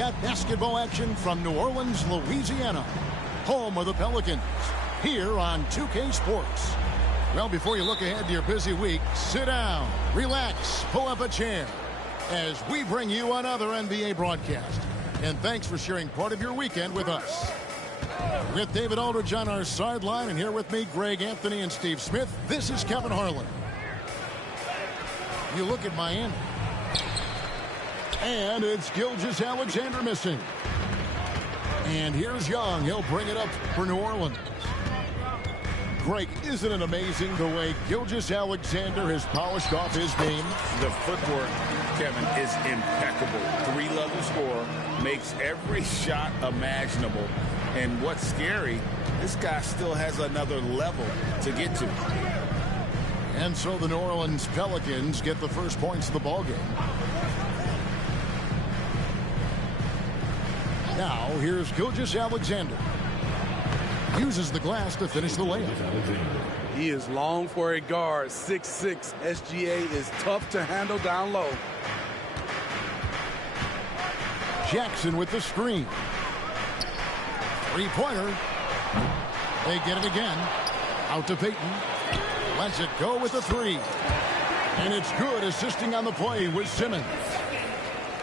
got basketball action from New Orleans, Louisiana, home of the Pelicans, here on 2K Sports. Well, before you look ahead to your busy week, sit down, relax, pull up a chair as we bring you another NBA broadcast. And thanks for sharing part of your weekend with us. With David Aldridge on our sideline, and here with me, Greg Anthony and Steve Smith, this is Kevin Harlan. You look at Miami, and it's Gilgeous-Alexander missing. And here's Young. He'll bring it up for New Orleans. Greg, isn't it amazing the way Gilgeous-Alexander has polished off his game? The footwork, Kevin, is impeccable. Three-level scorer, makes every shot imaginable. And what's scary, this guy still has another level to get to. And so the New Orleans Pelicans get the first points of the ballgame. Now, here's Gilgeous-Alexander. Uses the glass to finish the layup. He is long for a guard. 6'6". SGA is tough to handle down low. Jackson with the screen. Three-pointer. They get it again. Out to Payton. Lets it go with the three. And it's good, assisting on the play with Simmons.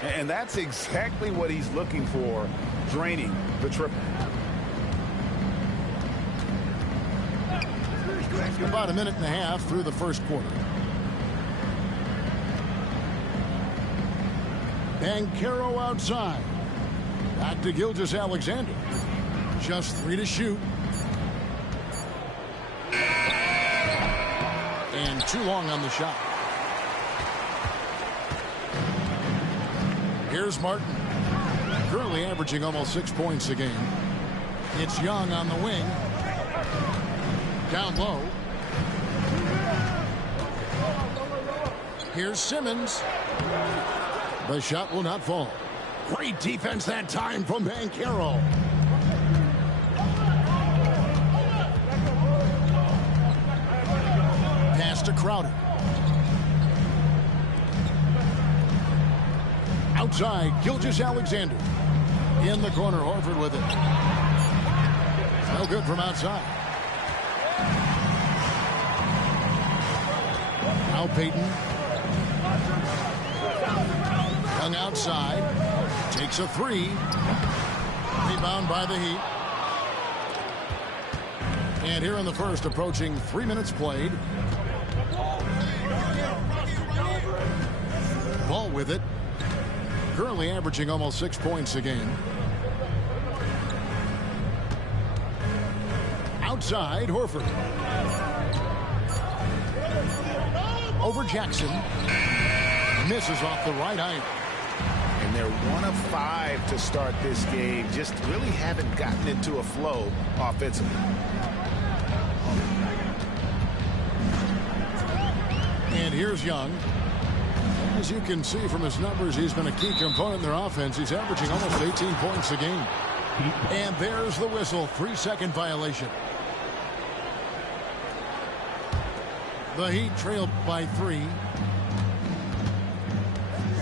And that's exactly what he's looking for, draining the triple. About a minute and a half through the first quarter. Banchero outside. Back to Gilgeous-Alexander. Just 3 to shoot. And too long on the shot. Here's Martin. Currently averaging almost 6 points a game. It's Young on the wing. Down low. Here's Simmons. The shot will not fall. Great defense that time from Banchero. Pass to Crowder. Outside, Gilgeous-Alexander. In the corner, Horford with it. No good from outside. Now Payton. Young outside. Takes a three. Rebound by the Heat. And here in the first, approaching 3 minutes played. Ball with it. Currently averaging almost 6 points a game. Outside, Horford. Over Jackson. Misses off the right eye. And they're 1 of 5 to start this game. Just really haven't gotten into a flow offensively. And here's Young. As you can see from his numbers, he's been a key component in their offense. He's averaging almost 18 points a game. And there's the whistle. 3-second violation. The Heat trailed by 3.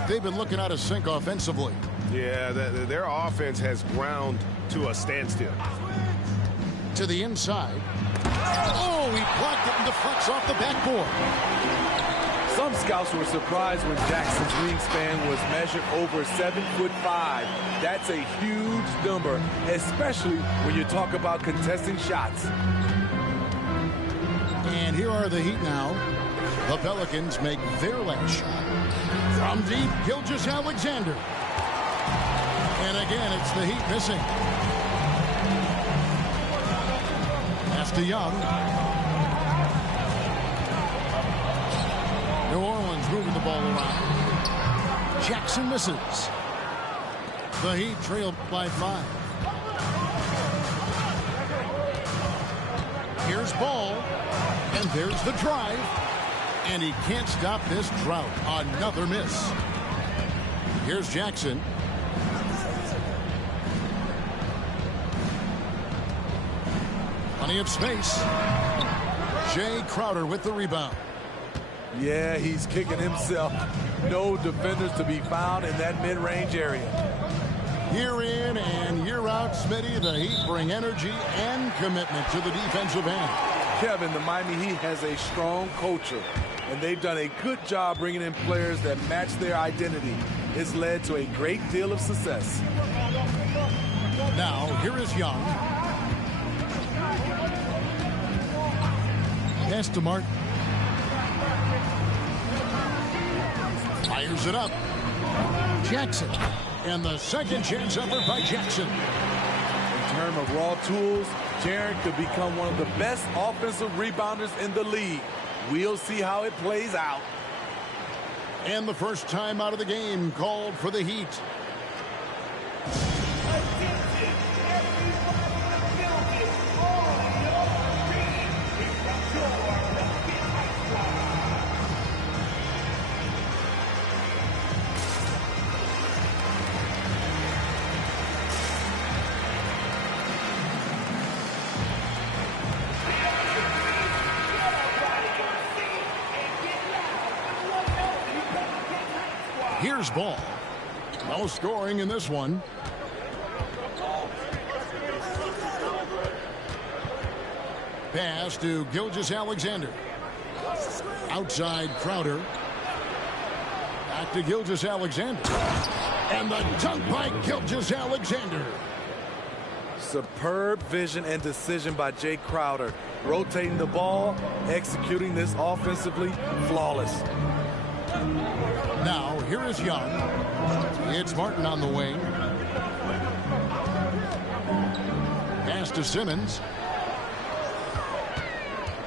They've been looking out of sync offensively. Yeah, their offense has ground to a standstill. To the inside. Oh, he blocked it and deflects off the backboard. Some scouts were surprised when Jackson's wingspan was measured over 7'5". That's a huge number, especially when you talk about contesting shots. And here are the Heat now. The Pelicans make their last shot. From deep, Gilgeous-Alexander. And again, it's the Heat missing. Pass to Young. New Orleans moving the ball around. Jackson misses. The Heat trailed by 5. Here's Ball. And there's the drive. And he can't stop this drought. Another miss. Here's Jackson. Plenty of space. Jay Crowder with the rebound. Yeah, he's kicking himself. No defenders to be found in that mid-range area. Year in and year out, Smitty, the Heat bring energy and commitment to the defensive end. Kevin, the Miami Heat has a strong culture, and they've done a good job bringing in players that match their identity. It's led to a great deal of success. Now, here is Young. Pass to Martin. Fires it up. Jackson. And the second chance effort by Jackson. In terms of raw tools, Jaren could become one of the best offensive rebounders in the league. We'll see how it plays out. And the first time out of the game called for the Heat. Here's ball. No scoring in this one. Pass to Gilgeous-Alexander. Outside Crowder. Back to Gilgeous-Alexander. And the dunk by Gilgeous-Alexander. Superb vision and decision by Jay Crowder. Rotating the ball, executing this offensively, flawless. Now, here is Young. It's Martin on the wing. Pass to Simmons.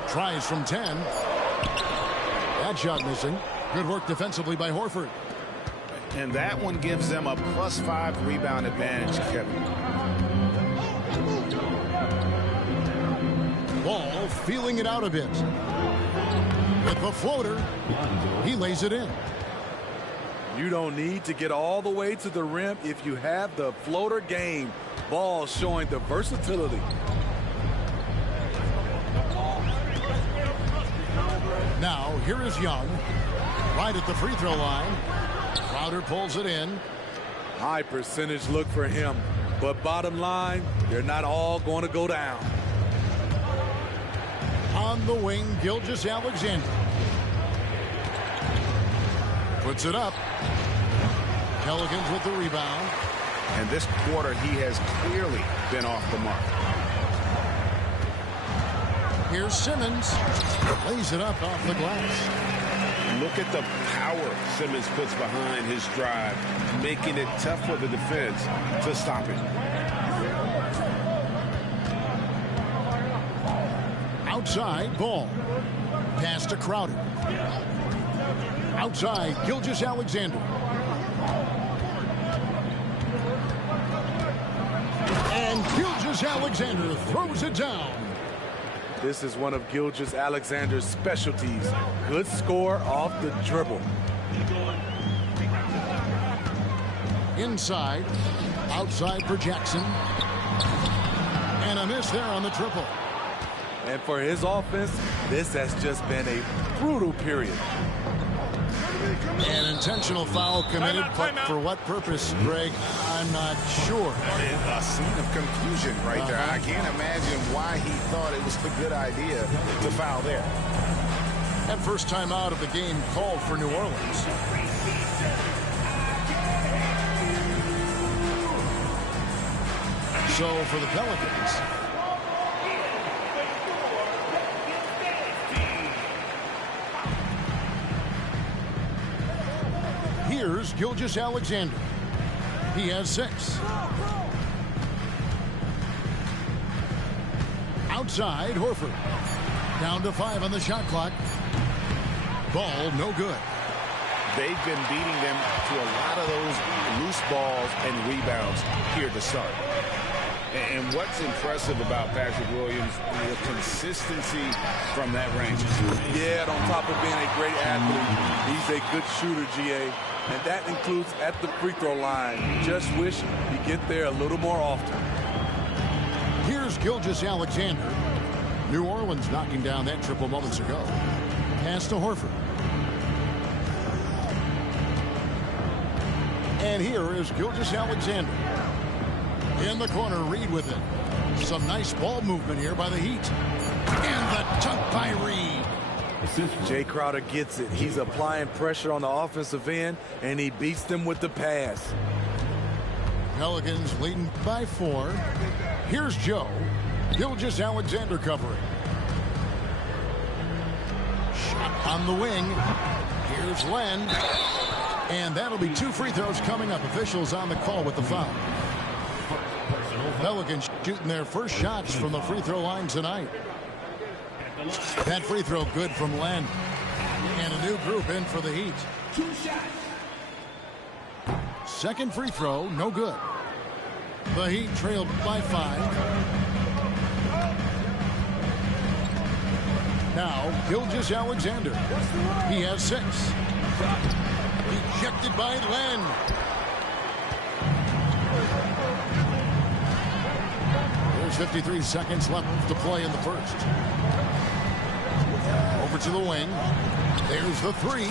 Tries from 10. That shot missing. Good work defensively by Horford. And that one gives them a +5 rebound advantage, Kevin. Ball feeling it out a bit. With the floater, he lays it in. You don't need to get all the way to the rim if you have the floater game. Ball showing the versatility. Now, here is Young. Right at the free throw line. Crowder pulls it in. High percentage look for him. But bottom line, they're not all going to go down. On the wing, Gilgeous-Alexander. Puts it up. Pelicans with the rebound. And this quarter, he has clearly been off the mark. Here's Simmons. Lays it up off the glass. Look at the power Simmons puts behind his drive, making it tough for the defense to stop it. Outside, ball. Pass to Crowder. Outside, Gilgeous-Alexander. And Gilgeous-Alexander throws it down. This is one of Gilgeous-Alexander's specialties. Good score off the dribble. Inside, outside for Jackson. And a miss there on the triple. And for his offense, this has just been a brutal period. An intentional foul committed, but for what purpose, Greg, I'm not sure. A scene of confusion right there. I can't imagine why he thought it was a good idea to foul there. And first time out of the game called for New Orleans. So for the Pelicans, here's Gilgeous-Alexander. He has 6. Outside, Horford. Down to 5 on the shot clock. Ball no good. They've been beating them to a lot of those loose balls and rebounds here to start. And what's impressive about Patrick Williams, the consistency from that range. Yeah, on top of being a great athlete, he's a good shooter, GA. And that includes at the free throw line. Just wish he'd get there a little more often. Here's Gilgeous-Alexander. New Orleans knocking down that triple moments ago. Pass to Horford. And here is Gilgeous-Alexander. In the corner, Reed with it. Some nice ball movement here by the Heat. And the dunk by Reed. Jay Crowder gets it. He's applying pressure on the offensive end, and he beats them with the pass. Pelicans leading by 4. Here's Joe. Gilgeous-Alexander covering. Shot on the wing. Here's Len. And that'll be 2 free throws coming up. Officials on the call with the foul. Pelicans shooting their first shots from the free throw line tonight. That free throw good from Len. And a new group in for the Heat. Second free throw, no good. The Heat trailed by 5. Now, Gilgeous-Alexander. He has 6. Ejected by Len. There's 53 seconds left to play in the first. Over to the wing. There's the 3.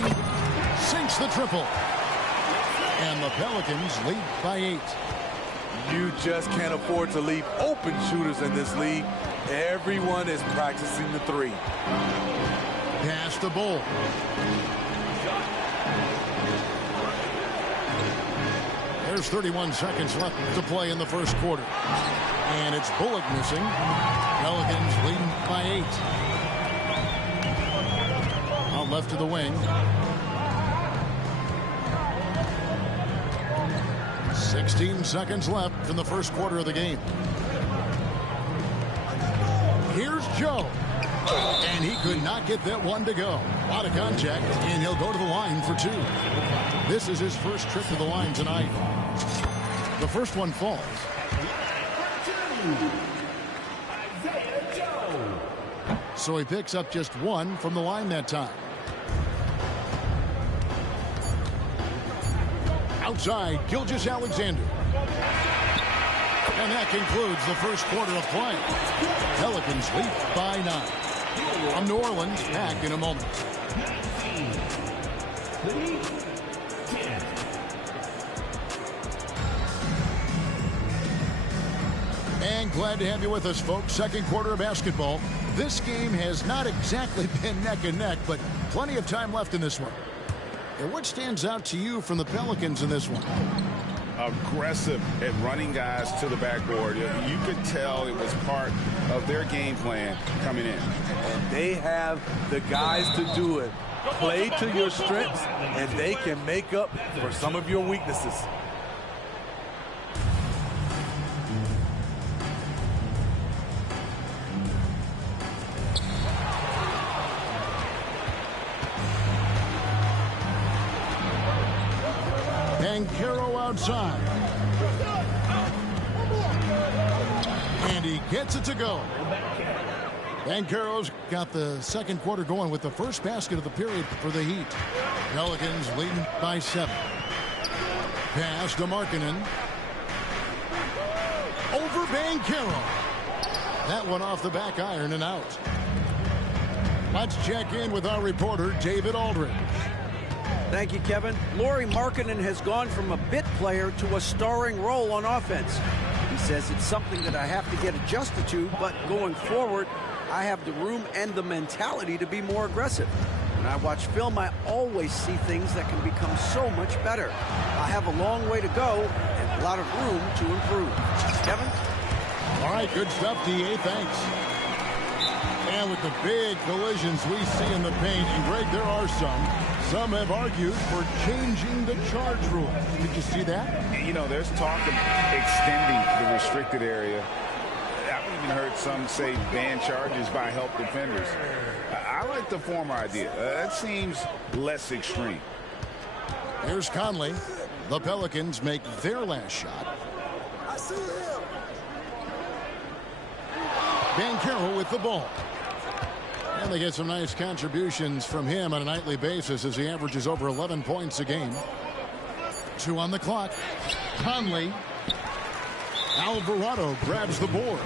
Sinks the triple. And the Pelicans lead by 8. You just can't afford to leave open shooters in this league. Everyone is practicing the 3. Pass to Bull. There's 31 seconds left to play in the first quarter. And it's Bullock missing. Pelicans leading by 8. Out left to the wing. 16 seconds left in the first quarter of the game. Here's Joe. And he could not get that one to go. A lot of contact, and he'll go to the line for 2. This is his first trip to the line tonight. The first one falls. So he picks up just 1 from the line that time. Outside, Gilgeous-Alexander. And that concludes the first quarter of play. Pelicans lead by 9. I'm New Orleans, back in a moment. And glad to have you with us, folks. Second quarter of basketball. This game has not exactly been neck and neck, but plenty of time left in this one. And what stands out to you from the Pelicans in this one? Aggressive at running guys to the backboard. You could tell it was part of their game plan coming in. And they have the guys to do it. Play to your strengths, and they can make up for some of your weaknesses. Caro outside. And he gets it to go. Banchero's got the second quarter going with the first basket of the period for the Heat. Pelicans leading by 7. Pass to Markkanen. Over Banchero. That one off the back iron and out. Let's check in with our reporter, David Aldridge. Thank you, Kevin. Lauri Markkanen has gone from a bit player to a starring role on offense. He says it's something that I have to get adjusted to, but going forward, I have the room and the mentality to be more aggressive. When I watch film, I always see things that can become so much better. I have a long way to go and a lot of room to improve. Kevin? All right, good stuff, D.A. Thanks. And with the big collisions we see in the paint, and Greg, there are some have argued for changing the charge rule. Did you see that? You know, there's talk of extending the restricted area. I've even heard some say ban charges by help defenders. I like the former idea. That seems less extreme. Here's Conley. The Pelicans make their last shot. Banchero with the ball. And they get some nice contributions from him on a nightly basis as he averages over 11 points a game. 2 on the clock. Conley. Alvarado grabs the board.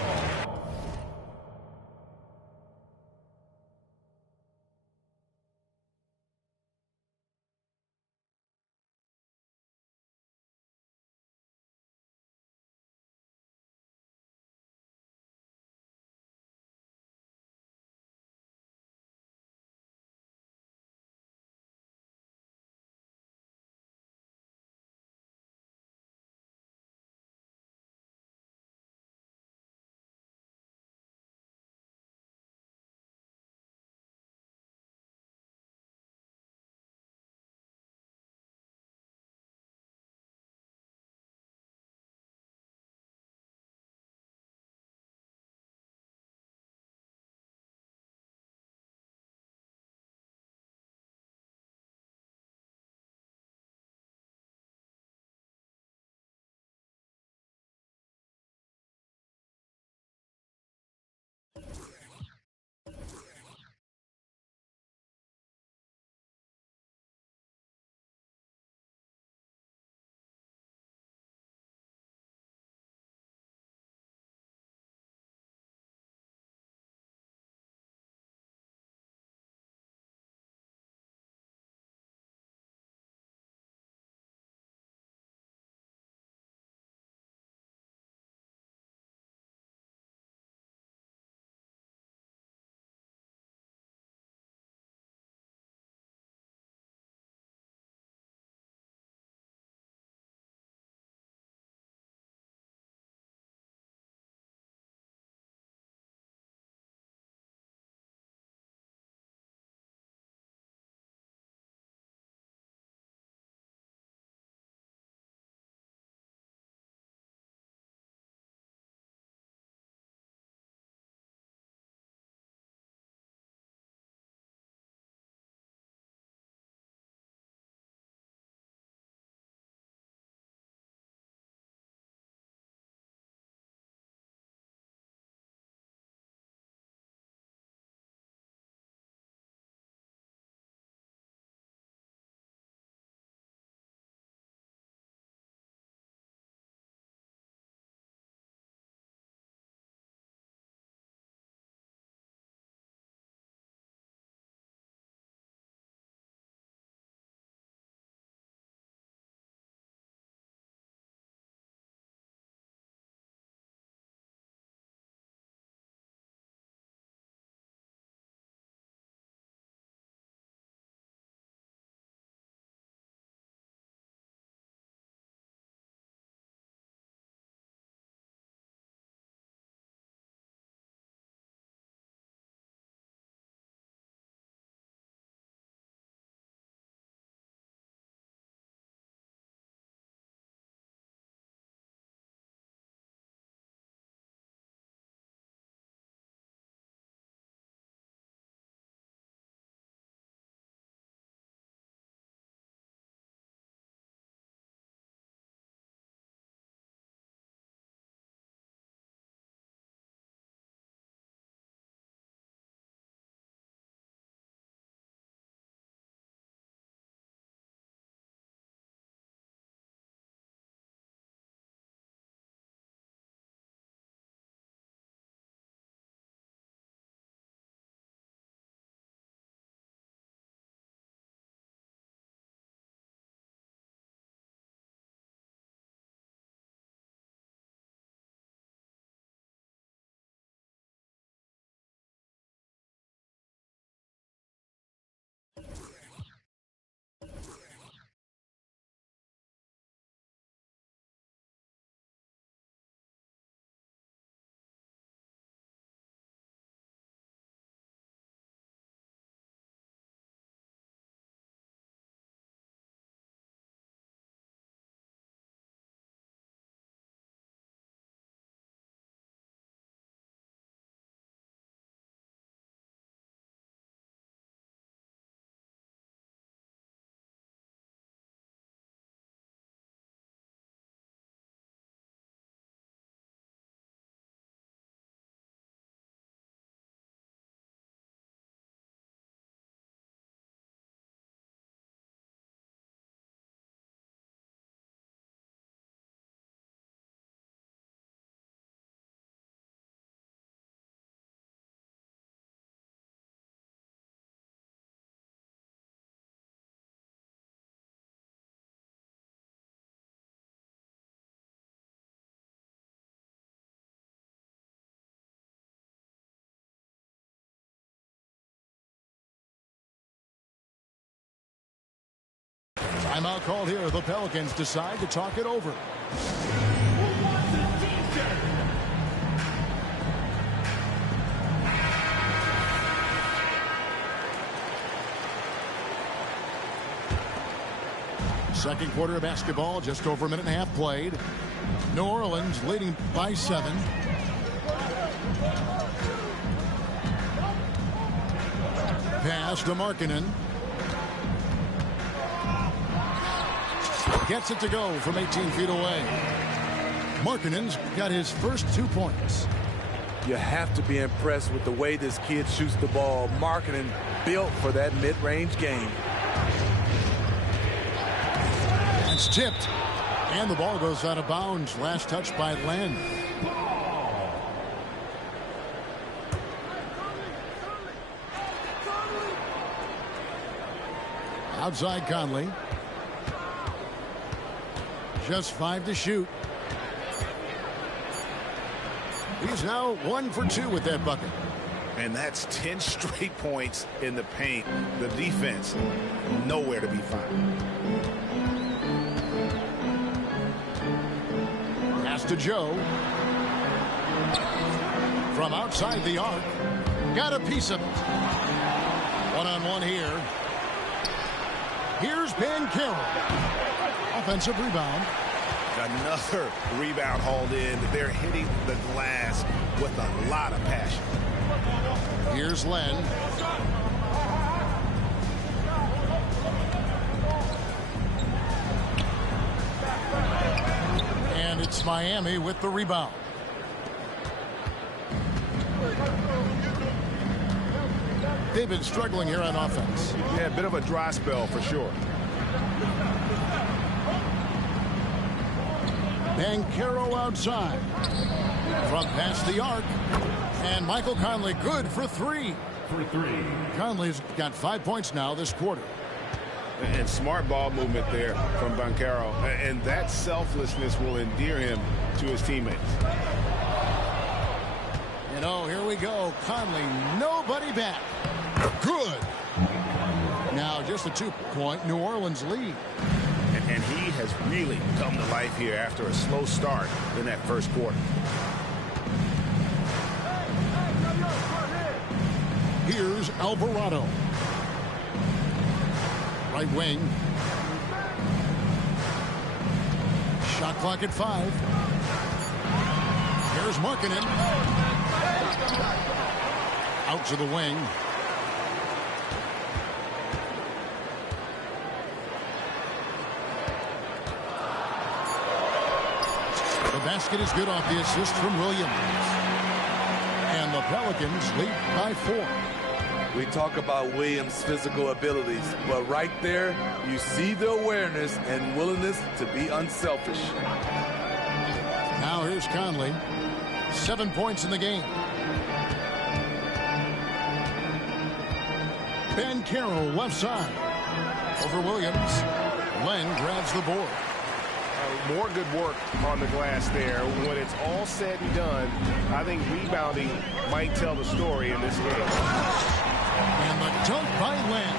Timeout called here. The Pelicans decide to talk it over. Second quarter of basketball, just over a minute and a half played. New Orleans leading by 7. Pass to Markkanen. Gets it to go from 18 feet away. Markkanen's got his first 2 points. You have to be impressed with the way this kid shoots the ball. Markkanen built for that mid-range game. It's tipped. And the ball goes out of bounds. Last touch by Len. Outside Conley. Just 5 to shoot. He's now 1 for 2 with that bucket. And that's 10 straight points in the paint. The defense, nowhere to be found. Pass to Joe. From outside the arc. Got a piece of it. One-on-one here. Here's Banchero. Offensive rebound. Another rebound hauled in. They're hitting the glass with a lot of passion. Here's Len. And it's Miami with the rebound. They've been struggling here on offense. Yeah, a bit of a dry spell for sure. Banchero outside. From past the arc. And Michael Conley good for 3. Conley's got 5 points now this quarter. And smart ball movement there from Banchero. And that selflessness will endear him to his teammates. And oh, here we go. Conley, nobody back. Good. Now just a 2-point New Orleans lead. And he has really come to life here after a slow start in that first quarter. Here's Alvarado. Right wing. Shot clock at 5. Here's Markkanen. Out to the wing. The basket is good off the assist from Williams. And the Pelicans lead by 4. We talk about Williams' physical abilities, but right there, you see the awareness and willingness to be unselfish. Now here's Conley. 7 points in the game. Banchero left side. Over Williams. Len grabs the board. More good work on the glass there. When it's all said and done, I think rebounding might tell the story in this game. And the dunk by Len.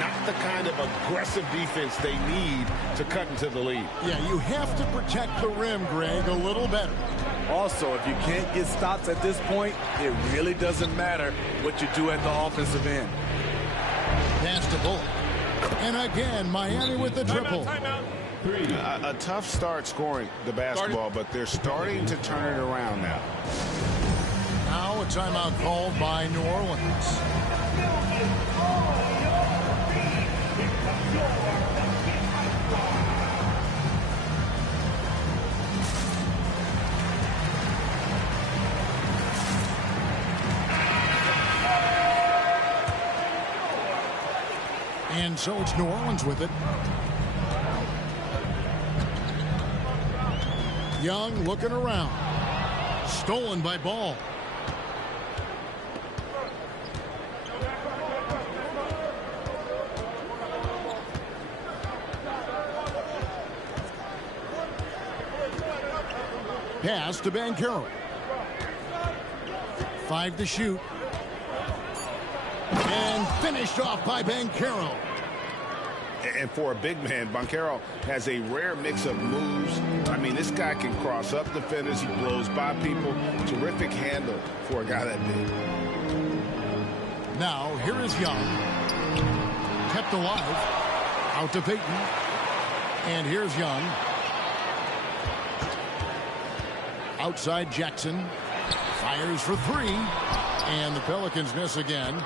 Not the kind of aggressive defense they need to cut into the lead. Yeah, you have to protect the rim, Greg, a little better. Also, if you can't get stops at this point, it really doesn't matter what you do at the offensive end. Pass to Bullock. And again, Miami with the triple. A tough start scoring the basketball, but they're starting to turn it around now. Now a timeout called by New Orleans. And so it's New Orleans with it. Young looking around. Stolen by Ball. Pass to Banchero. 5 to shoot. And finished off by Banchero. And for a big man, Banchero has a rare mix of moves. I mean, this guy can cross up defenders. He blows by people. Terrific handle for a guy that big. Now, here is Young. Kept alive. Out to Payton. And here's Young. Outside Jackson. Fires for three. And the Pelicans miss again.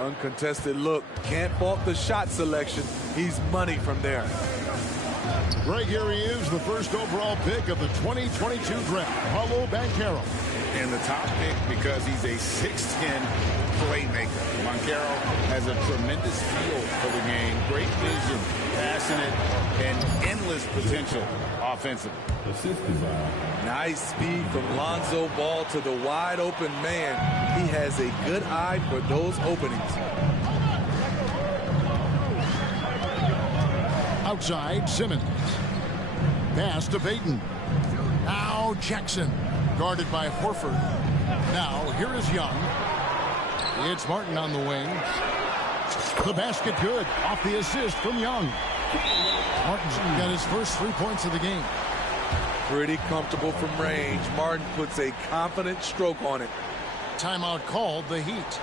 Uncontested look. Can't fault the shot selection. He's money from there. Greg, here he is, the first overall pick of the 2022 draft, Paolo Banchero. And the top pick because he's a 6'10 playmaker. Banchero has a tremendous feel for the game, great vision, passionate, and endless potential offensively. Nice speed from Lonzo Ball to the wide open man. He has a good eye for those openings. Outside, Simmons. Pass to Payton. Now Jackson, guarded by Horford. Now here is Young. It's Martin on the wing. The basket good. Off the assist from Young. Martin's got his first 3 points of the game. Pretty comfortable from range. Martin puts a confident stroke on it. Timeout called, the Heat.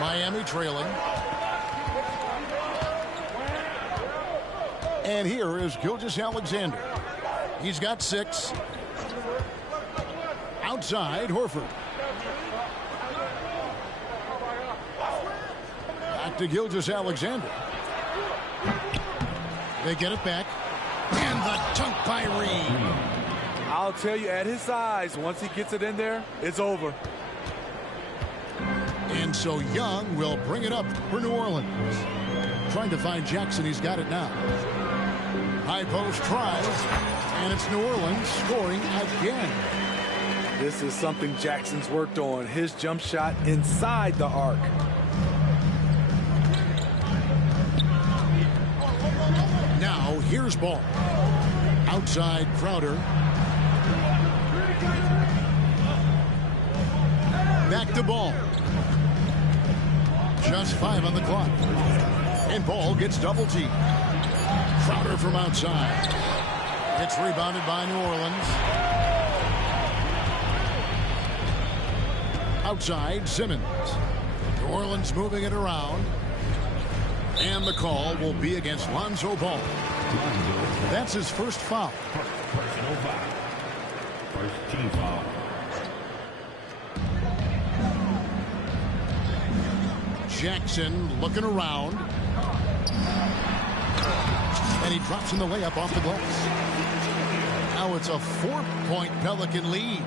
Miami trailing. And here is Gilgeous-Alexander. He's got 6. Outside, Horford. Back to Gilgeous-Alexander. They get it back. And the dunk by Reed. I'll tell you, at his size, once he gets it in there, it's over. And so Young will bring it up for New Orleans. Trying to find Jackson. He's got it now. High post tries. And it's New Orleans scoring again. This is something Jackson's worked on. His jump shot inside the arc. Now here's Ball. Outside Crowder. Back to Ball. Just 5 on the clock. And Ball gets double teamed. Crowder from outside. It's rebounded by New Orleans. Outside Simmons. New Orleans moving it around. And the call will be against Lonzo Ball. That's his first foul. Personal foul. First team foul. Jackson looking around. And he drops in the layup off the glass. Now it's a 4-point Pelican lead.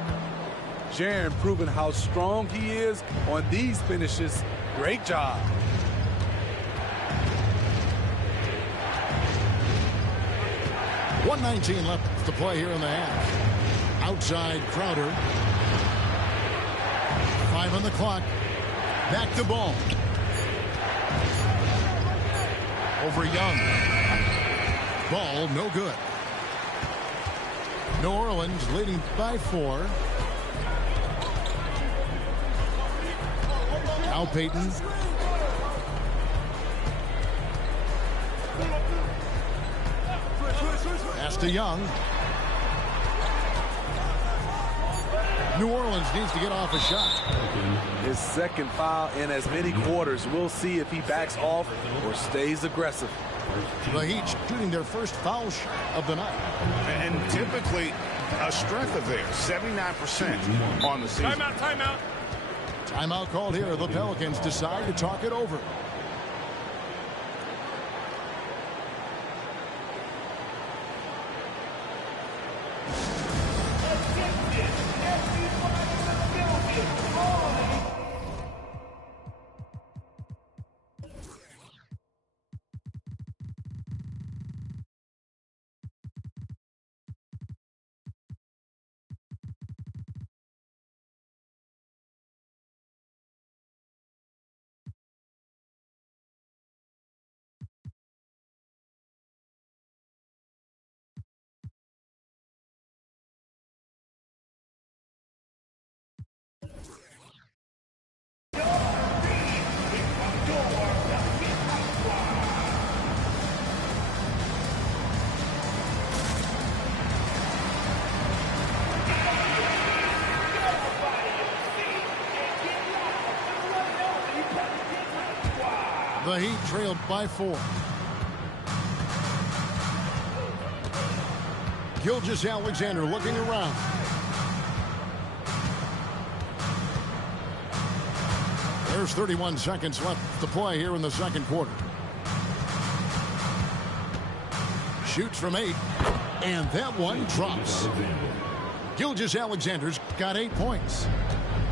Jaren proving how strong he is on these finishes. Great job. .119 left to play here in the half. Outside Crowder. 5 on the clock. Back to Ball. Over Young. Ball no good. New Orleans leading by 4. Now Payton. Pass to Young. New Orleans needs to get off a shot. His second foul in as many quarters. We'll see if he backs off or stays aggressive. The Heat shooting their first foul shot of the night. And typically a strength of theirs, 79% on the season. Timeout. Timeout called here. The Pelicans decide to talk it over. The Heat trailed by 4. Gilgeous-Alexander looking around. There's 31 seconds left to play here in the second quarter. Shoots from 8, and that one drops. Gilgeous-Alexander's got 8 points.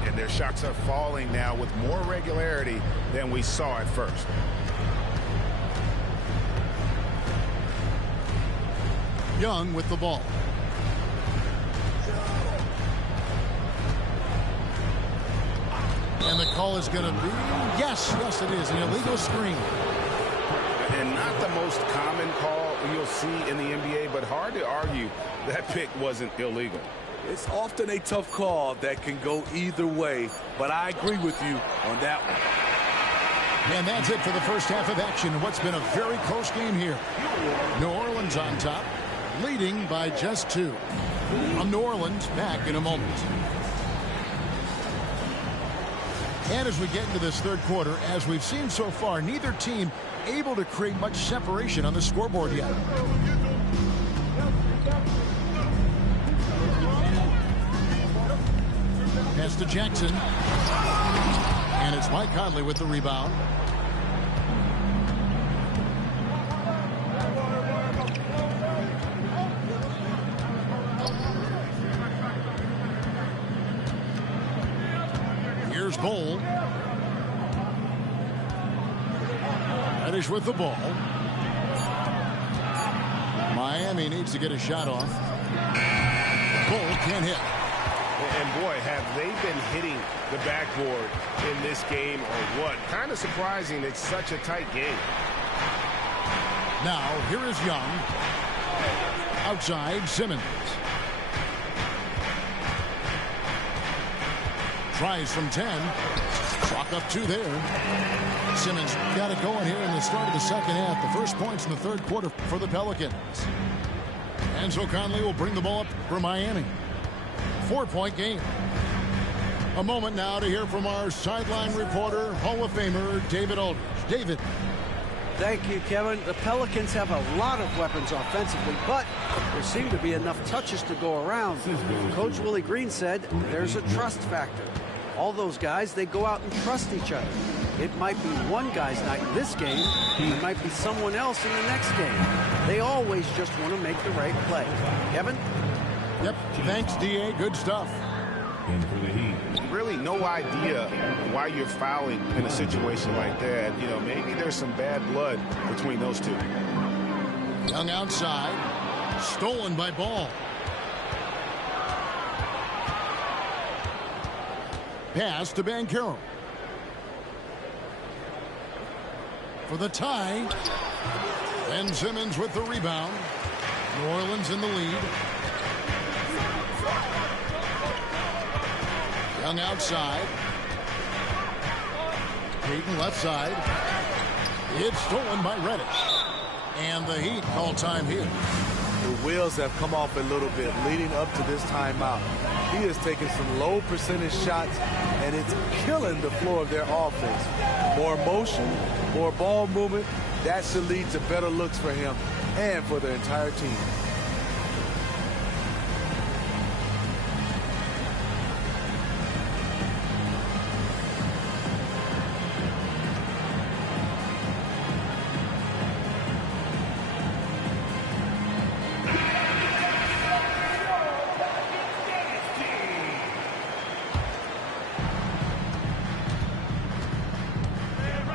And their shots are falling now with more regularity than we saw at first. Young with the ball. And the call is going to be, yes, it is, an illegal screen. And not the most common call you'll see in the NBA, but hard to argue that pick wasn't illegal. It's often a tough call that can go either way, but I agree with you on that one. And that's it for the first half of action. What's been a very close game here. New Orleans on top, leading by just 2. From New Orleans, back in a moment. And as we get into this third quarter, as we've seen so far, neither team able to create much separation on the scoreboard yet. Pass to Jackson. And it's Mike Conley with the rebound. Here's Bowl. Reddish with the ball. Miami needs to get a shot off. Bowl can't hit. And boy, have they been hitting the backboard in this game or what? Kind of surprising it's such a tight game. Now, here is Young. Outside, Simmons. Tries from 10. Clock up 2 there. Simmons got it going here in the start of the second half. The first points in the third quarter for the Pelicans. And so Conley will bring the ball up for Miami. 4-point game. A moment now to hear from our sideline reporter, Hall of Famer David Aldridge. David. Thank you, Kevin. The Pelicans have a lot of weapons offensively, but there seem to be enough touches to go around. Coach Willie Green said there's a trust factor. All those guys, they go out and trust each other. It might be one guy's night in this game. It might be someone else in the next game. They always just want to make the right play. Kevin? Yep. Thanks, D.A. Good stuff. And for the Heat. Really no idea why you're fouling in a situation like that. You know, maybe there's some bad blood between those two. Young outside. Stolen by Ball. Pass to Banchero. For the tie. Ben Simmons with the rebound. New Orleans in the lead. Young outside. Payton left side. It's stolen by Reddish. And the Heat call time here. The wheels have come off a little bit leading up to this timeout. He is taking some low percentage shots, and it's killing the floor of their offense. More motion, more ball movement, that should lead to better looks for him and for the entire team.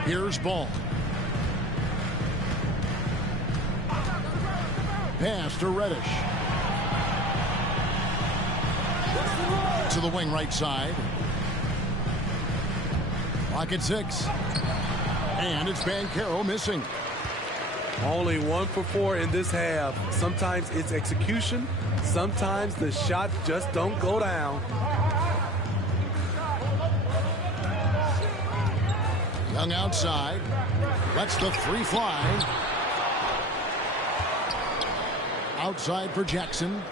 Here's Ball. Pass to Reddish. To the wing right side. Clock at 6. And it's Banchero missing. Only 1 for 4 in this half. Sometimes it's execution. Sometimes the shots just don't go down. Young outside. Lets the 3 fly. Outside for Jackson.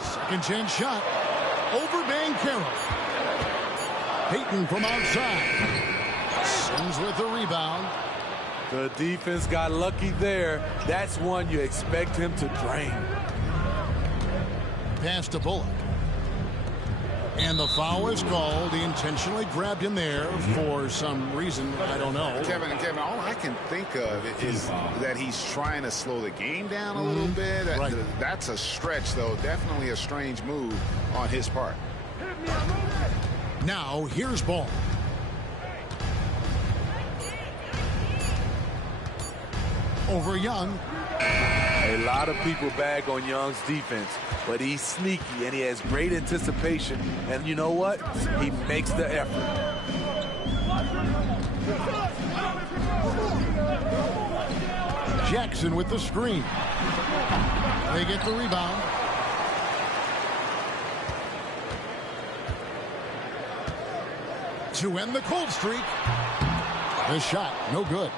Second chance shot. Over Banchero. Payton from outside. Sims with the rebound. The defense got lucky there. That's one you expect him to drain. Pass to Bullock. And the foul is called. He intentionally grabbed him there for some reason. I don't know. Kevin, all I can think of is that he's trying to slow the game down a little bit. Right. That's a stretch, though. Definitely a strange move on his part. Now, here's Ball. Over Young. A lot of people bag on Young's defense, but he's sneaky and he has great anticipation. And you know what? He makes the effort. Jackson with the screen. They get the rebound. To end the cold streak. The shot, no good.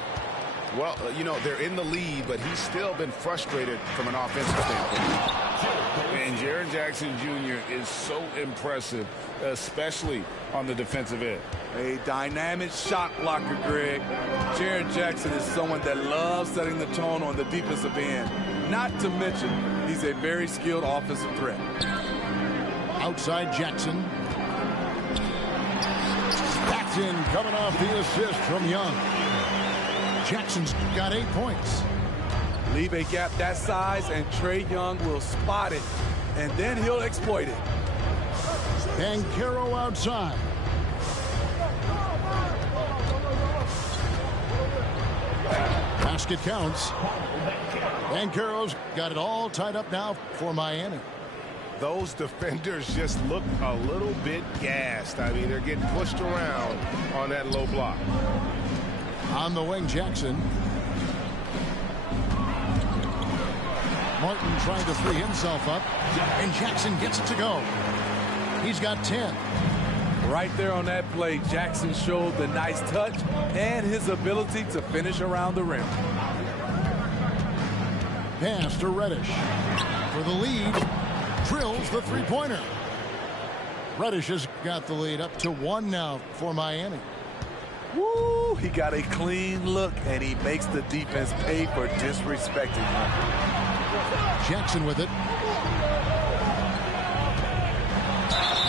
Well, you know, they're in the lead, but he's still been frustrated from an offensive standpoint. And Jaren Jackson Jr. is so impressive, especially on the defensive end. A dynamic shot blocker, Greg. Jaren Jackson is someone that loves setting the tone on the defensive end. Not to mention, he's a very skilled offensive threat. Outside Jackson. Jackson coming off the assist from Young. Jackson's got 8 points. Leave a gap that size and Trae Young will spot it, and then he'll exploit it. Banchero outside. Basket counts. Banchero's got it all tied up now for Miami. Those defenders just look a little bit gassed. I mean, they're getting pushed around on that low block. On the wing, Jackson. Martin trying to free himself up, and Jackson gets it to go. He's got 10. Right there on that play, Jackson showed the nice touch and his ability to finish around the rim. Pass to Reddish. For the lead, drills the three-pointer. Reddish has got the lead up to 1 now for Miami. Woo! He got a clean look, and he makes the defense pay for disrespecting him. Jackson with it.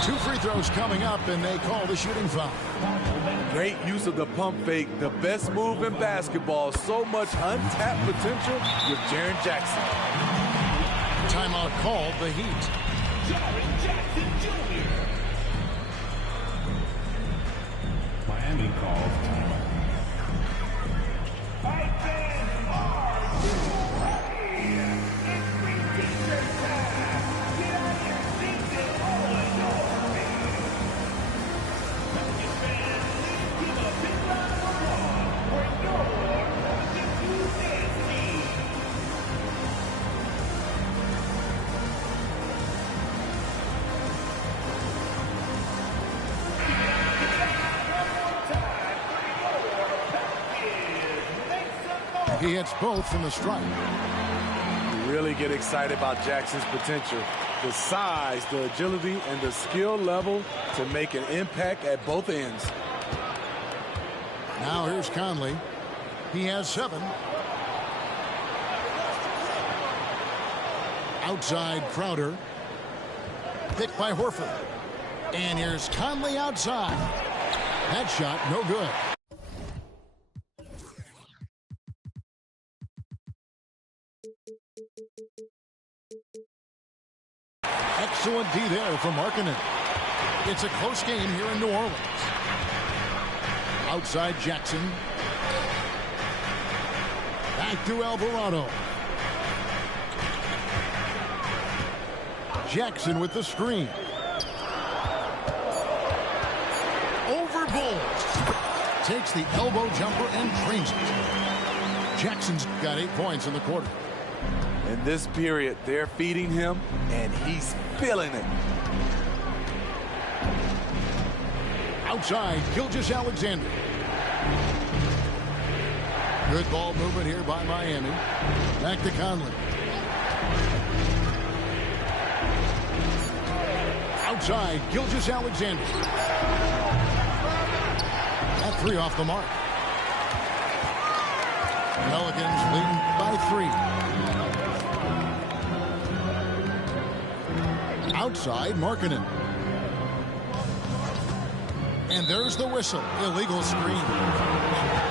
2 free throws coming up, and they call the shooting foul. Great use of the pump fake. The best move in basketball. So much untapped potential with Jaren Jackson. Timeout called the Heat. Jaren Jackson Jr. Miami calls timeout. He hits both from the stripe. You really get excited about Jackson's potential. The size, the agility, and the skill level to make an impact at both ends. Now here's Conley. He has 7. Outside Crowder. Picked by Horford. And here's Conley outside. That shot no good. Excellent D there from Markkanen. It's a close game here in New Orleans. Outside Jackson. Back to Alvarado. Jackson with the screen. Over Bulls. Takes the elbow jumper and drains it. Jackson's got 8 points in the quarter. In this period, they're feeding him, and he's feeling it. Outside, Gilgeous-Alexander. Good ball movement here by Miami. Back to Conley. Outside, Gilgeous-Alexander. 3 off the mark. Pelicans leading by 3. Outside, Markkanen. And there's the whistle. Illegal screen.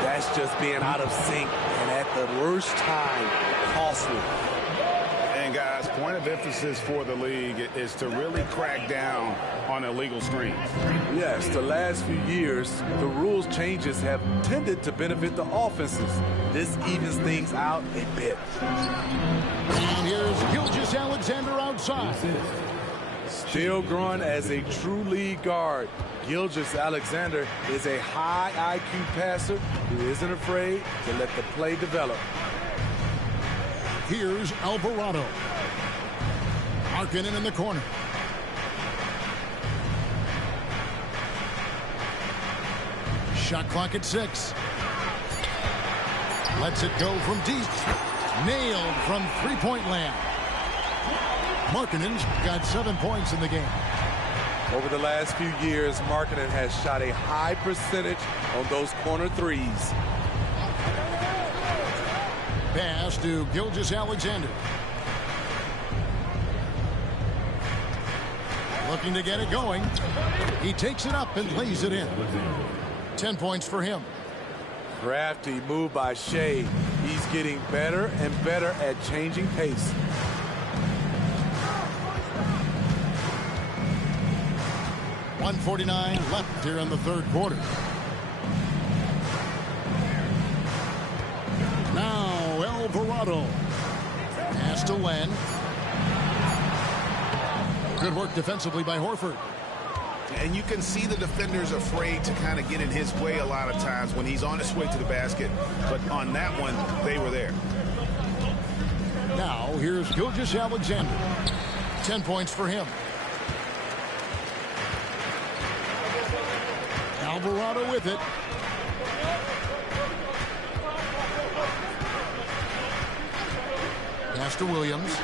That's just being out of sync and at the worst time, costly. And guys, point of emphasis for the league is to really crack down on illegal screens. Yes, the last few years, the rules changes have tended to benefit the offenses. This evens things out a bit. And here's Gilgeous-Alexander outside. Still growing as a true lead guard, Gilgeous-Alexander is a high IQ passer who isn't afraid to let the play develop. Here's Alvarado. Markkanen in the corner. Shot clock at 6. Lets it go from deep. Nailed from three-point land. Markkanen's got 7 points in the game. Over the last few years, Markkanen has shot a high percentage on those corner threes. Pass to Gilgeous-Alexander. Looking to get it going. He takes it up and lays it in. 10 points for him. Crafty move by Shea. He's getting better and better at changing pace. .149 left here in the third quarter. Now Alvarado. Pass to Len. Good work defensively by Horford. And you can see the defenders afraid to kind of get in his way a lot of times when he's on his way to the basket. But on that one, they were there. Now here's Gilgeous-Alexander. 10 points for him. Alvarado with it. Pass to Williams.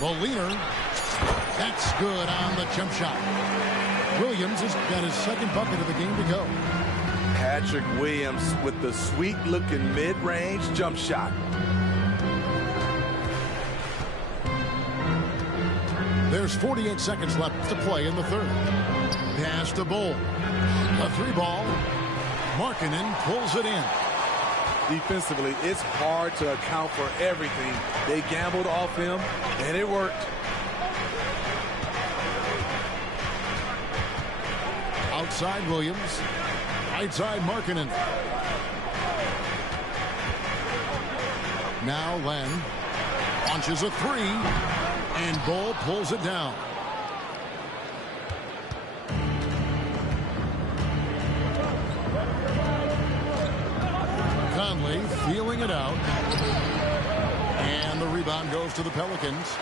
The leaner. That's good on the jump shot. Williams has got his second bucket of the game to go. Patrick Williams with the sweet-looking mid-range jump shot. There's 48 seconds left to play in the third. Pass to Bull. A 3-ball. Markkanen pulls it in. Defensively, it's hard to account for everything. They gambled off him, and it worked. Outside Williams. Right side Markkanen. Now Len launches a 3, and Bull pulls it down. Conley feeling it out. And the rebound goes to the Pelicans.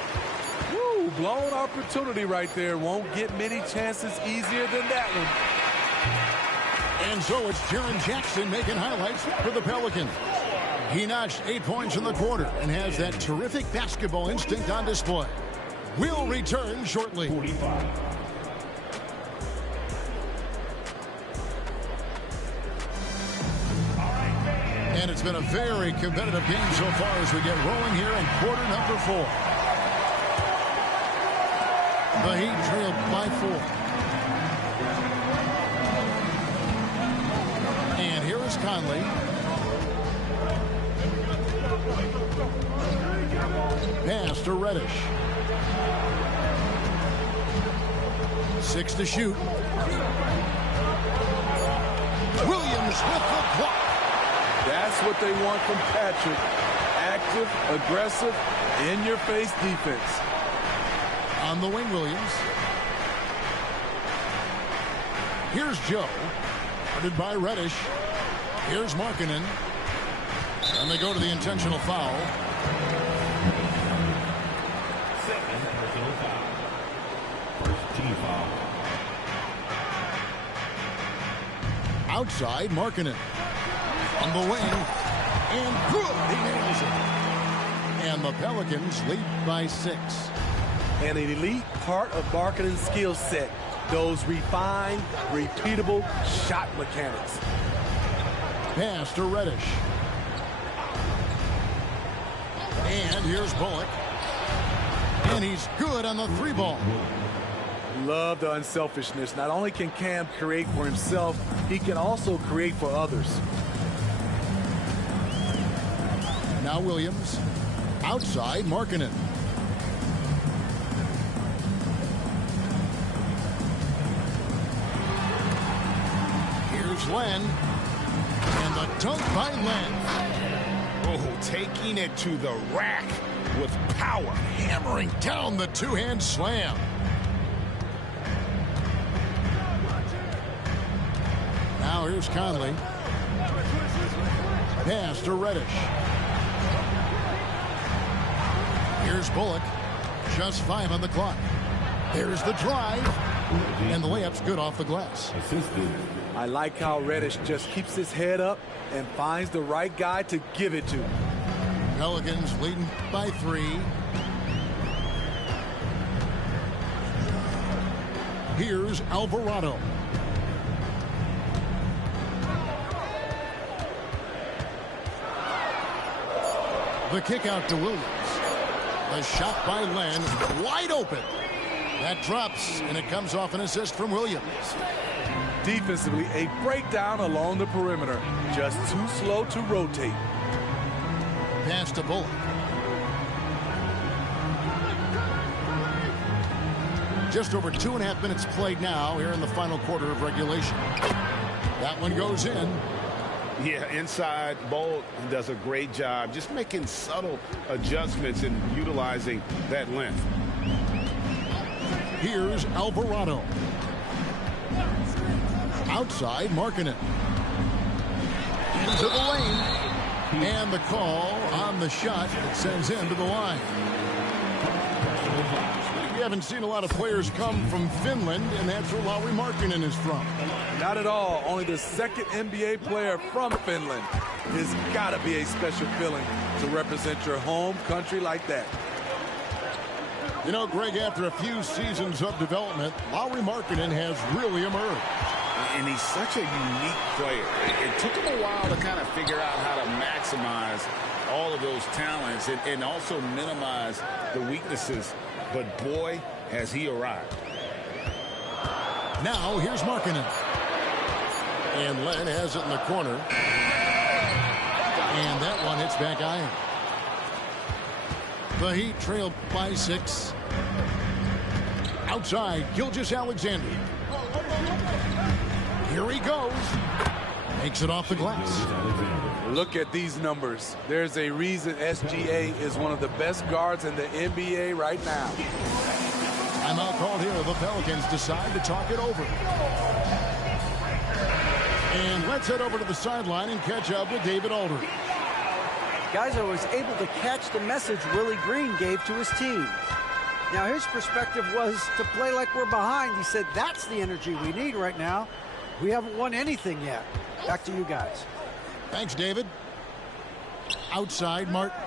Woo, blown opportunity right there. Won't get many chances easier than that one. And so it's Jaren Jackson making highlights for the Pelicans. He notched 8 points in the quarter and has that terrific basketball instinct on display. We'll return shortly. 45. And it's been a very competitive game so far as we get rolling here in quarter number 4. The Heat trailed by 4. And here is Conley. Pass to Reddish. 6 to shoot. Williams with the block. That's what they want from Patrick. Active, aggressive, in-your-face defense. On the wing, Williams. Here's Joe. Guarded by Reddish. Here's Markkanen. And they go to the intentional foul. Second personal foul. First team foul. Outside, Markkanen. On the wing. And good. He nails it. And the Pelicans lead by 6. and an elite part of marketing skill set. Those refined, repeatable shot mechanics. Pass to Reddish. And here's Bullock. And he's good on the 3-ball. Love the unselfishness. Not only can Cam create for himself, he can also create for others. Now Williams. Outside, Markkanen. Here's Len. And the dunk by Len. Oh, taking it to the rack with power. Hammering down the two-hand slam. Now here's Conley. Pass to Reddish. Here's Bullock. Just 5 on the clock. There's the drive. And the layup's good off the glass. I like how Reddish just keeps his head up and finds the right guy to give it to. Pelicans leading by 3. Here's Alvarado. The kick out to Williams. The shot by Len, wide open. That drops, and it comes off an assist from Williams. Defensively, a breakdown along the perimeter. Just too slow to rotate. Pass to Bullock. Just over 2.5 minutes played now here in the final quarter of regulation. That one goes in. Yeah, inside, Bolt does a great job just making subtle adjustments and utilizing that length. Here's Alvarado. Outside, Markkanen. Into the lane. And the call on the shot that sends him to the line. We haven't seen a lot of players come from Finland, and that's where Lauri Markkanen is from. Not at all. Only the second NBA player from Finland. It's got to be a special feeling to represent your home country like that. You know, Greg, after a few seasons of development, Lauri Markkanen has really emerged. And he's such a unique player. It took him a while to kind of figure out how to maximize all of those talents and also minimize the weaknesses. But boy, has he arrived. Now here's Markkanen. And Len has it in the corner. And that one hits back iron. The Heat trail by 6. Outside, Gilgeous-Alexander. Here he goes. Makes it off the glass. Look at these numbers. There's a reason SGA is one of the best guards in the NBA right now. Timeout called here. The Pelicans decide to talk it over. And let's head over to the sideline and catch up with David Aldridge. Guys, I was able to catch the message Willie Green gave to his team. Now, his perspective was to play like we're behind. He said, that's the energy we need right now. We haven't won anything yet. Back to you guys. Thanks, David. Outside, Martin.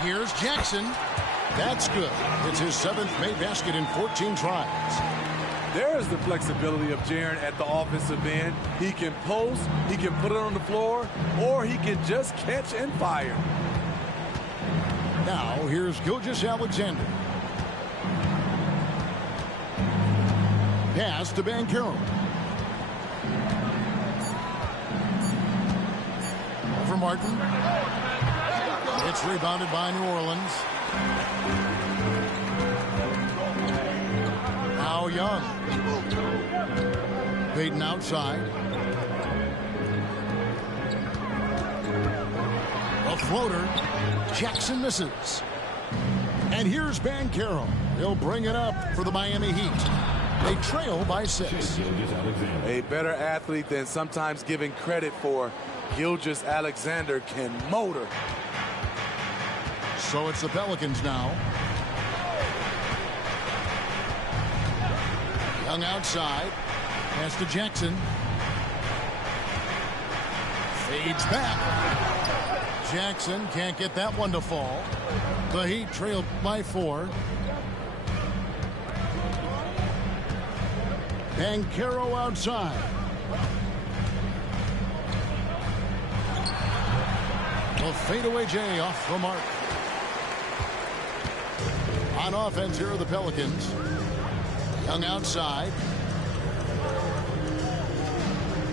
Here's Jackson. That's good. It's his 7th made basket in 14 tries. There's the flexibility of Jaren at the offensive end. He can post, he can put it on the floor, or he can just catch and fire. Now, here's Gilgeous-Alexander. Pass to Banchero. For Martin. It's rebounded by New Orleans. Now Young. Payton outside. A floater. Jackson misses. And here's Banchero. He'll bring it up for the Miami Heat. They trail by 6. A better athlete than sometimes given credit for. Gilgeous-Alexander can motor. So it's the Pelicans now. Young outside. Pass to Jackson. Fades back. Jackson can't get that one to fall. The Heat trailed by 4. Banchero outside. A fadeaway J off the mark. On offense, here are the Pelicans. Young outside.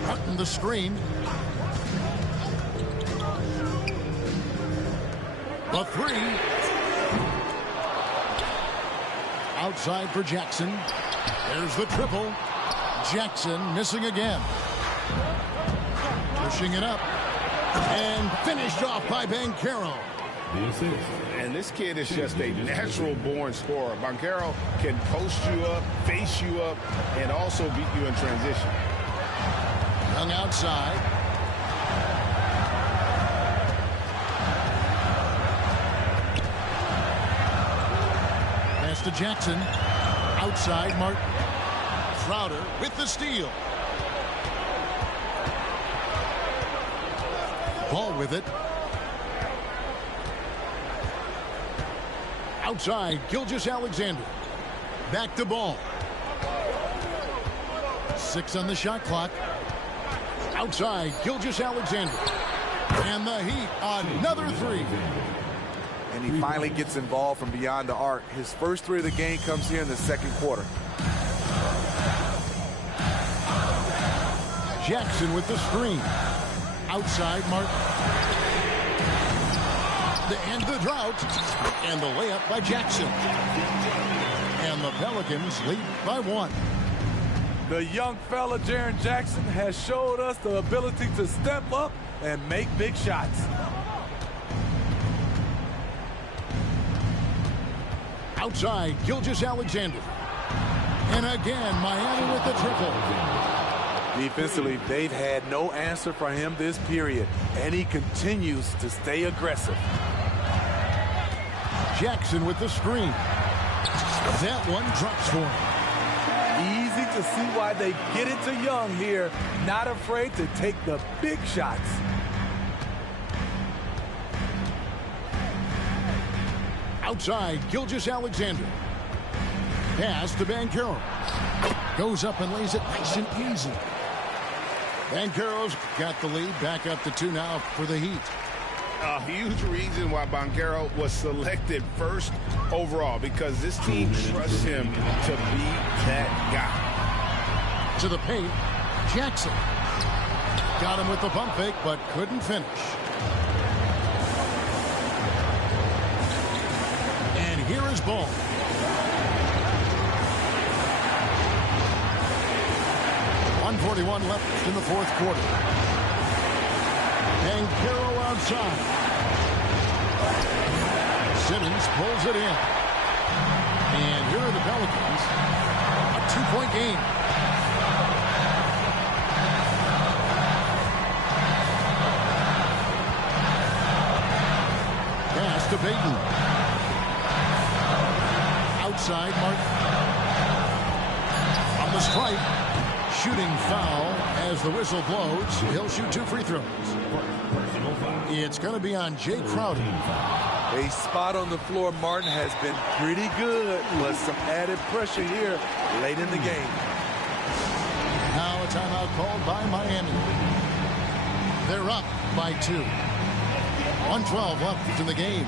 Cutting the screen. The three. Outside for Jackson. There's the triple. Jackson missing again. Pushing it up. And finished off by Banchero. And this kid is just a natural-born scorer. Banchero can post you up, face you up, and also beat you in transition. Young outside. Pass to Jackson. Outside, Martin. Crowder with the steal. Ball with it. Outside, Gilgeous-Alexander. Back to Ball. 6 on the shot clock. Outside, Gilgeous-Alexander. And the Heat, another three. And he finally gets involved from beyond the arc. His first three of the game comes here in the second quarter. Jackson with the screen. Outside, Martin. To end the drought. And the layup by Jackson. And the Pelicans lead by 1. The young fella, Jaren Jackson, has showed us the ability to step up and make big shots. Outside, Gilgeous-Alexander. And again, Miami with the triple. Defensively, they've had no answer for him this period, and he continues to stay aggressive. Jackson with the screen. That one drops for him. Easy to see why they get it to Young here, not afraid to take the big shots. Outside, Gilgeous-Alexander. Pass to Banchero. Goes up and lays it nice and easy. Banchero's got the lead. Back up to 2 now for the Heat. A huge reason why Banchero was selected first overall, because this team trusts him to be that guy. To the paint, Jackson. Got him with the pump fake, but couldn't finish. And here is Ball. .141 left in the fourth quarter. Banchero outside. Simmons pulls it in. And here are the Pelicans. A 2-point game. Pass to Payton. Outside, Martin. On the strike. Shooting foul as the whistle blows. He'll shoot 2 free throws. It's going to be on Jay Crowder. A spot on the floor, Martin, has been pretty good, but some added pressure here late in the game. Now a timeout called by Miami. They're up by 2. 1:12 left in the game.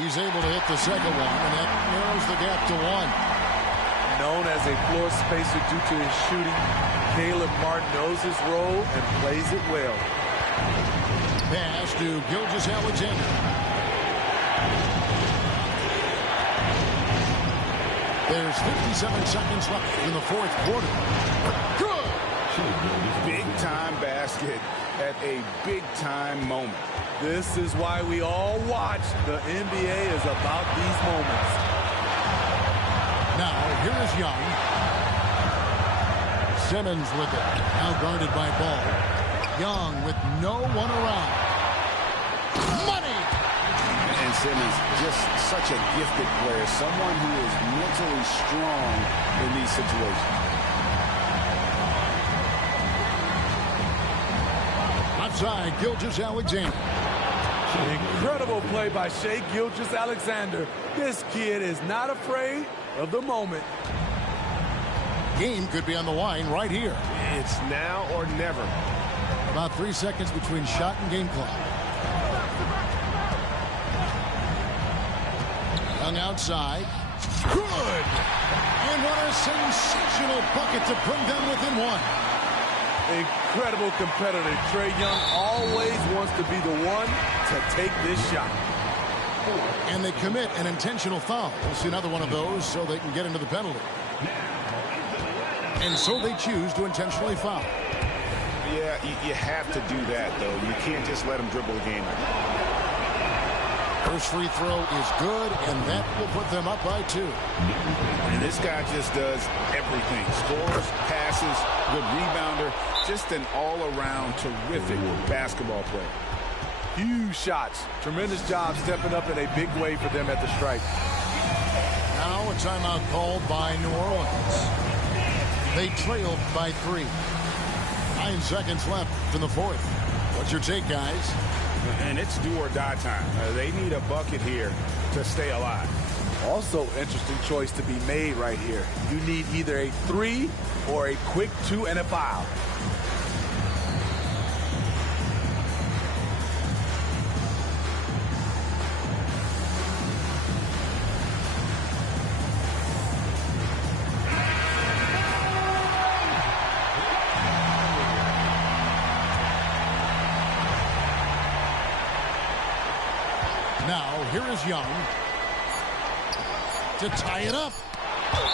He's able to hit the second one, and that narrows the gap to 1. Known as a floor spacer due to his shooting, Caleb Martin knows his role and plays it well. Pass to Gilgeous-Alexander. There's 57 seconds left in the fourth quarter. Good! Big-time basket at a big-time moment. This is why we all watch. The NBA is about these moments. Now, here is Young. Simmons with it. Now guarded by Ball. Young with no one around. Money! And Simmons, just such a gifted player, someone who is mentally strong in these situations. Outside, Gilgeous-Alexander. Incredible play by Shai Gilgeous-Alexander. This kid is not afraid of the moment. Game could be on the line right here. It's now or never. About 3 seconds between shot and game clock. Young outside. Good! And what a sensational bucket to bring them within one. Incredible competitor. Trae Young always wants to be the one to take this shot. And they commit an intentional foul. We'll see another one of those so they can get into the penalty. And so they choose to intentionally foul. Yeah, you have to do that, though. You can't just let them dribble the game. First free throw is good, and that will put them up by 2. And this guy just does everything. Scores, passes, good rebounder. Just an all-around terrific basketball player. Huge shots. Tremendous job stepping up in a big way for them at the stripe. Now a timeout called by New Orleans. They trailed by 3. 9 seconds left in the fourth. What's your take, guys? And it's do or die time. They need a bucket here to stay alive. Also, interesting choice to be made right here. You need either a 3 or a quick 2 and a foul. Now, here is Young to tie it up.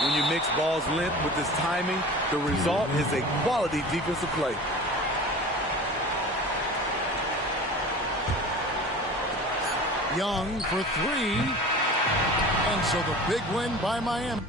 When you mix ball's length with this timing, the result is a quality defensive play. Young for 3. And so the big win by Miami.